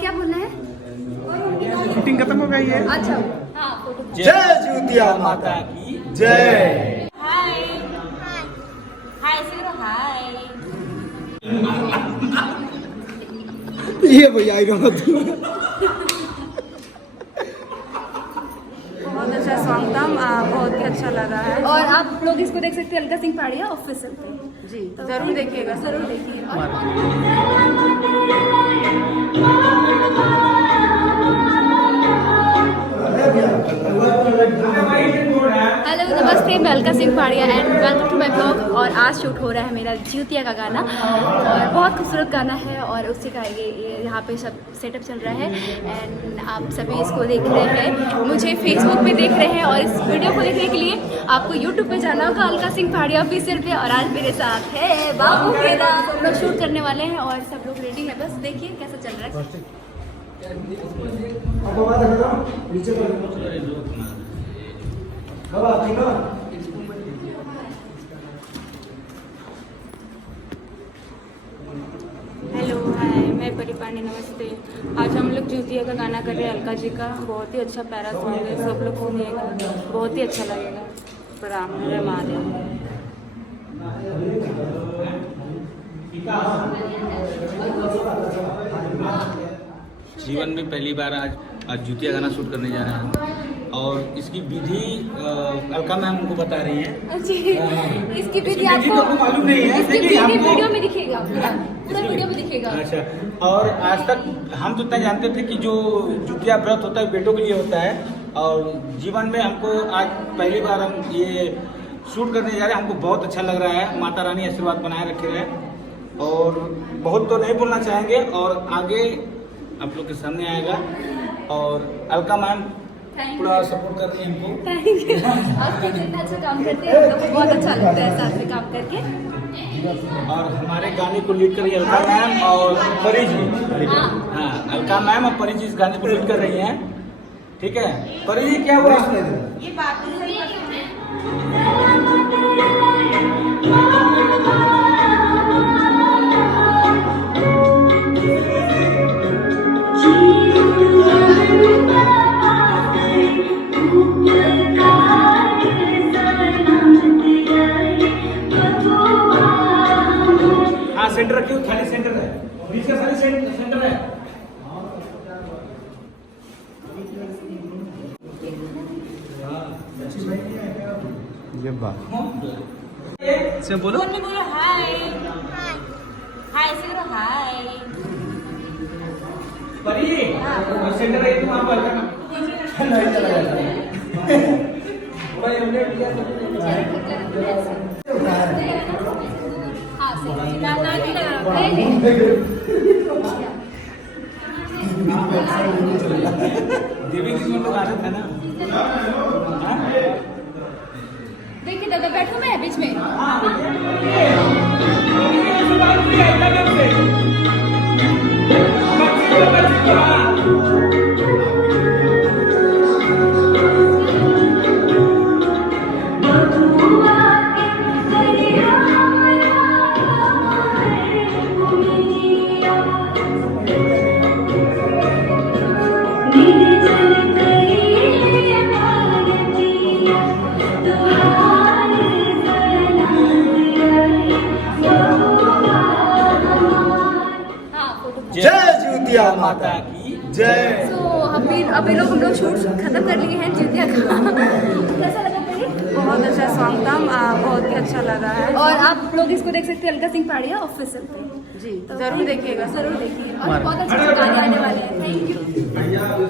क्या बोलना है? शूटिंग खत्म हो गई है। अच्छा हाँ फोटो। जय ज्योतिया माता की जय। हाय हाय सिरो हाय। ये भैया आएगा मत। बहुत अच्छा सॉन्ग था, बहुत ही अच्छा लगा है। और आप लोग इसको देख सकते हैं अलका सिंह पहाड़िया ऑफिशियल पे। जी जरूर देखिएगा, जरूर देखिए। हेलो नमस्ते, मैं Alka Singh Pahadia and welcome to my blog. और आज शूट हो रहा है मेरा ज्योतिया का गाना और बहुत खूबसूरत गाना है और उसी का ये यहाँ पे सब सेटअप चल रहा है एंड आप सभी इसको देख रहे हैं, मुझे फेसबुक पे देख रहे हैं और इस वीडियो को देखने के लिए आपको यूट्यूब पे जाना होगा अलका सिंह पहाड़िया ऑफिशियल पे। और आज मेरे साथ है बाबू खेदा, सब लोग शूट करने वाले हैं और सब लोग रेडी है, बस देखिए कैसा चल रहा है। हेलो हाय, मैं परी पांडे, नमस्ते। आज हम लोग ज्योतिया का गाना कर रहे हैं अलका जी का। बहुत ही अच्छा प्यारा सॉन्ग है, सब लोग सुनिएगा, बहुत ही अच्छा लगेगा। प्रणाम, जय महादेव। जीवन में पहली बार आज ज्योतिया गाना शूट करने जा रहे हैं और इसकी विधि अलका मैम हमको बता रही है। इसकी विधि आपको मालूम नहीं है, इसकी विधि वीडियो में दिखेगा, पूरा वीडियो में दिखेगा। अच्छा, और आज तक हम तो इतना जानते थे कि जो ज्योतिया व्रत होता है बेटों के लिए होता है और जीवन में हमको आज पहली बार हम ये शूट करने जा रहे हैं। हमको बहुत अच्छा लग रहा है। माता रानी आशीर्वाद बनाए रखे रहे और बहुत तो नहीं बोलना चाहेंगे और आगे आप लोग के सामने आएगा। और अलका मैम पूरा सपोर्ट कर रही है हमको। आप कितना अच्छा काम करते हैं, हमको बहुत अच्छा लगता है साथ में काम करके। और हमारे गाने को लीड कर रही है अलका मैम और परी जी। हाँ, अलका मैम और परी जी इस गाने को लीड कर रही हैं। ठीक है परी जी, क्या हुआ? ये बात हाँ, सेंटर रखिए, खाली सेंटर है, बीच का खाली सेंटर है। ये बात से बोलो। फोन में बोलो हाय हाय सिरो हाय। परी सेंटर है, तुम वहाँ पर अलका मैम नहीं चला जाता है। भाई हमने किया देवी जी में लोग आते थे ना। देखिए दादा, बैठो मैं बीच में। जय ज्योतिया माता की जय। तो हम लोग शूट खत्म कर लिए हैं ज्योतिया का। कैसा लगा पहले? बहुत अच्छा सॉन्ग था, बहुत ही अच्छा लगा है। और आप लोग इसको देख सकते हैं अलका सिंह पहाड़िया ऑफिशियल पे। जी जरूर देखिएगा, जरूर देखिए और बहुत अच्छे गाने आने वाले हैं। Thank you.